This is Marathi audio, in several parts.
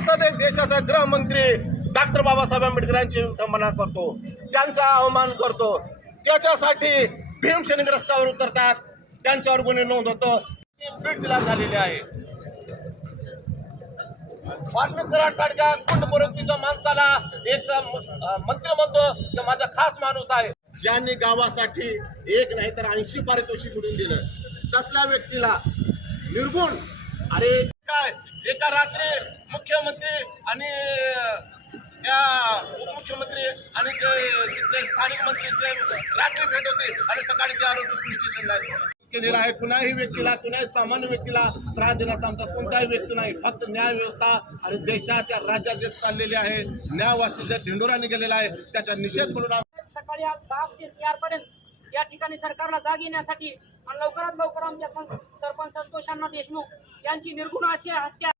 संसदेत देशाचा गृहमंत्री डॉक्टर बाबासाहेब आंबेडकरांची विटंबना करतो त्यांचा अवमान करतो. त्याच्यासाठी भीमसेनिक रस्त्यावर उतरतात. त्यांच्यावर गुन्हे नोंद होतो. ती बीड जिल्ह्यात झालेली आहे. स्वामी कराड सारख्या कुटपुरोक्तीच्या माणसाला एक मंत्री म्हणतो की माझा खास माणूस आहे. ज्यांनी गावासाठी एक नाही तर ऐंशी पारितोषिक मिळून दिलं. तसल्या व्यक्तीला निर्गुण अरे काय? एका रात्री मुख्यमंत्री आणि त्या उपमुख्यमंत्री आणि ते तिथले स्थानिक मंत्रीचे रात्री भेट होते आणि सकाळी ते आरोपी पोलीस स्टेशनला. केलेला आहे. कुणाही व्यक्तीला कुणाही सामान्य व्यक्तीला त्रास देण्याचा आमचा कोणताही व्यक्ती नाही. फक्त न्याय व्यवस्था आणि देशात या राज्यात जे चाललेले आहे न्यायवास्तीचा ढिंडोरा निघालेला आहे त्याचा निषेध म्हणून आम्ही सकाळी आज दहा ते या ठिकाणी सरकारला जाग येण्यासाठी आणि लवकरात लवकर आमच्या सरपंच संतोषांना देशमुख यांची निर्गुण अशी हत्या.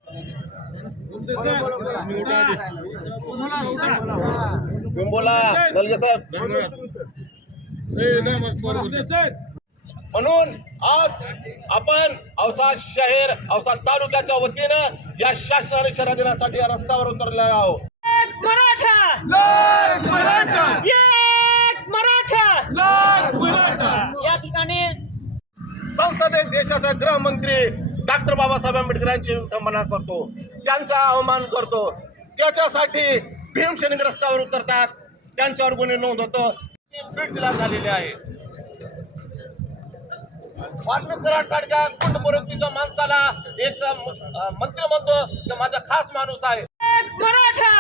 म्हणून आज आपण औसा शहर औसा तालुक्याच्या वतीनं या शासनाने इशारा देण्यासाठी या रस्त्यावर उतरले आहोत. मराठा एक मराठा या ठिकाणी संसदेत देशाचा गृहमंत्री डॉक्टर बाबासाहेब आंबेडकरांची विटंबना करतो त्यांचा अवमान करतो त्याच्यासाठी भीमसेनिक रस्त्यावर उतरतात त्यांच्यावर गुन्हे नोंद होतो. ती बीड जिल्ह्यात झालेली आहे. वाल्मिक कराड सारख्या कुटपुरोक्तीच्या माणसाला एक मंत्री म्हणतो की माझा खास माणूस आहे. एक मराठा!